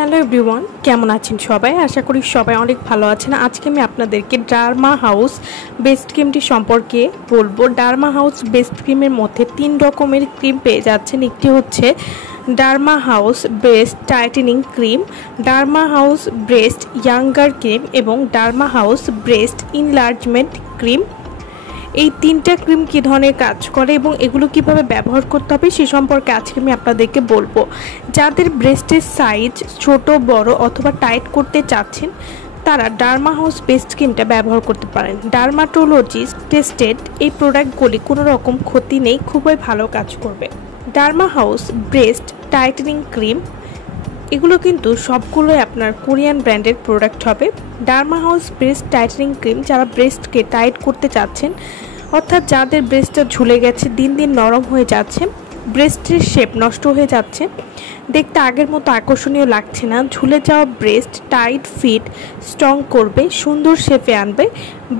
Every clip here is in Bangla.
হ্যালো এভরিওয়ান, কেমন আছেন সবাই? আশা করি সবাই অনেক ভালো আছেন। আজকে আমি আপনাদেরকে ডার্মা হাউস বেস্ট ক্রিমটি সম্পর্কে বলবো। ডার্মা হাউস বেস্ট ক্রিমের মধ্যে 3 রকমের ক্রিম পেয়ে যাচ্ছেন। একটি হচ্ছে Derma House breast tightening cream, Derma House breast younger cream এবং Derma House breast enlargement cream. এই 3টা ক্রিম কী ধরনের কাজ করে এবং এগুলো কিভাবে ব্যবহার করতে হবে সে সম্পর্কে আজকে আমি আপনাদেরকে বলবো। যাদের ব্রেস্টের সাইজ ছোট, বড় অথবা টাইট করতে চাচ্ছেন তারা ডার্মা হাউস বেস্ট ক্রিমটা ব্যবহার করতে পারেন। ডার্মাটোলজিস্ট টেস্টেড এই প্রোডাক্টগুলি কোনো রকম ক্ষতি নেই, খুবই ভালো কাজ করবে। Derma House breast tightening cream এগুলো কিন্তু সবগুলোই আপনার কোরিয়ান ব্র্যান্ডের প্রোডাক্ট হবে। Derma House breast tightening cream যারা ব্রেস্টকে টাইট করতে চাচ্ছেন, অর্থাৎ যাদের ব্রেস্টটা ঝুলে গেছে, দিন দিন নরম হয়ে যাচ্ছে, ব্রেস্টের শেপ নষ্ট হয়ে যাচ্ছে, দেখতে আগের মতো আকর্ষণীয় লাগছে না, ঝুলে যাওয়া ব্রেস্ট টাইট ফিট স্ট্রং করবে, সুন্দর শেপে আনবে,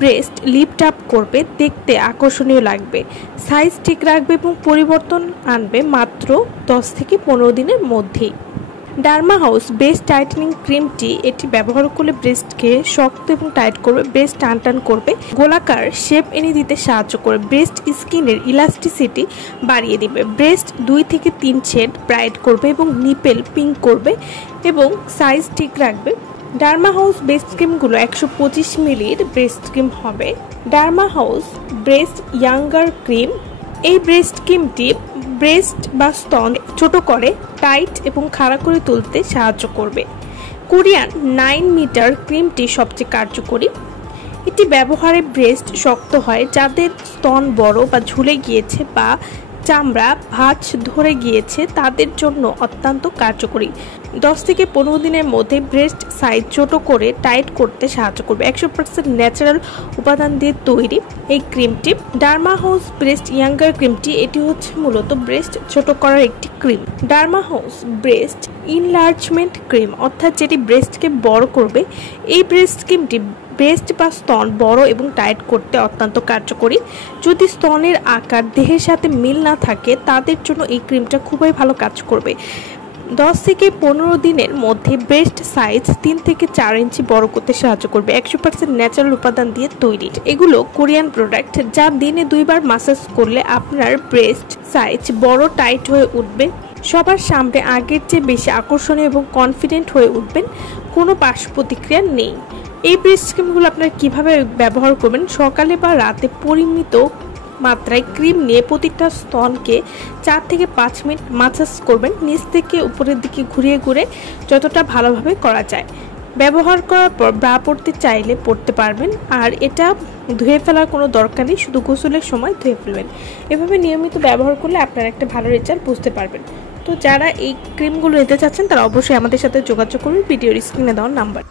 ব্রেস্ট লিফট আপ করবে, দেখতে আকর্ষণীয় লাগবে, সাইজ ঠিক রাখবে এবং পরিবর্তন আনবে মাত্র 10 থেকে 15 দিনের মধ্যেই। ডার্মা হাউস ব্রেস্ট টাইটেনিং ক্রিমটি এটি ব্যবহার করলে ব্রেস্টকে শক্ত এবং টাইট করবে, ব্রেস্ট টান করবে, গোলাকার শেপ এনে দিতে সাহায্য করবে, ব্রেস্ট স্কিনের ইলাস্টিসিটি বাড়িয়ে দিবে, ব্রেস্ট 2 থেকে 3 শেড ব্রাইট করবে এবং নিপেল পিঙ্ক করবে এবং সাইজ ঠিক রাখবে। ডার্মা হাউস বেস্ট ক্রিমগুলো 125 মিলির ব্রেস্ট ক্রিম হবে। Derma House breast younger cream, এই ব্রেস্ট ক্রিমটি ব্রেস্ট বা স্তন ছোট করে, টাইট এবং খাড়া করে তুলতে সাহায্য করবে। কোরিয়ান 9 মিটার ক্রিমটি সবচেয়ে কার্যকরী। এটি ব্যবহারে ব্রেস্ট শক্ত হয়, যাদের স্তন বড় বা ঝুলে গিয়েছে বা চামড়া ভাঁজ ধরে গিয়েছে তাদের জন্য অত্যন্ত কার্যকরী। 10 থেকে 15 দিনের মধ্যে ব্রেস্ট সাইজ ছোট করে টাইট করতে সাহায্য করবে। 100% ন্যাচারাল উপাদান দিয়ে তৈরি এই ক্রিমটি। ডার্মা হাউস ব্রেস্ট ইয়াঙ্গার ক্রিমটি এটি হচ্ছে মূলত ব্রেস্ট ছোট করার একটি cream. Derma House breast enlargement cream, অর্থাৎ যেটি ব্রেস্টকে বড় করবে। এই ব্রেস্ট ক্রিমটি ব্রেস্ট বা স্তন বড় এবং টাইট করতে অত্যন্ত কার্যকরী। যদি স্তনের আকার দেহের সাথে মিল না থাকে তাদের জন্য এই ক্রিমটা খুবই ভালো কাজ করবে। 10 থেকে 15 দিনের মধ্যে ব্রেস্ট সাইজ 3 থেকে 4 ইঞ্চি বড় করতে সাহায্য করবে। 100% ন্যাচারাল উপাদান দিয়ে তৈরি। এগুলো কোরিয়ান প্রোডাক্ট যা দিনে 2 বার মাসাজ করলে আপনার ব্রেস্ট সাইজ বড় টাইট হয়ে উঠবে। সবার সামনে আগের চেয়ে বেশি আকর্ষণীয় এবং কনফিডেন্ট হয়ে উঠবেন। কোনো পার্শ্ব প্রতিক্রিয়া নেই। এই ব্রেস্ট ক্রিমগুলো আপনারা কীভাবে ব্যবহার করবেন? সকালে বা রাতে পরিমিত মাত্রায় ক্রিম নিয়ে প্রতিটা স্তনকে 4 থেকে 5 মিনিট মাসাজ করবেন, নিচ থেকে উপরের দিকে ঘুরিয়ে ঘুরে যতটা ভালোভাবে করা যায়। ব্যবহার করার পর ব্রা পরতে চাইলে পরতে পারবেন, আর এটা ধুয়ে ফেলার কোনো দরকার নেই, শুধু গোসলের সময় ধুয়ে ফেলবেন। এভাবে নিয়মিত ব্যবহার করলে আপনারা একটা ভালো রেজাল্ট বুঝতে পারবেন। তো যারা এই ক্রিমগুলো নিতে চাচ্ছেন তারা অবশ্যই আমাদের সাথে যোগাযোগ করুন ভিডিওর স্ক্রিনে দেওয়া নাম্বার।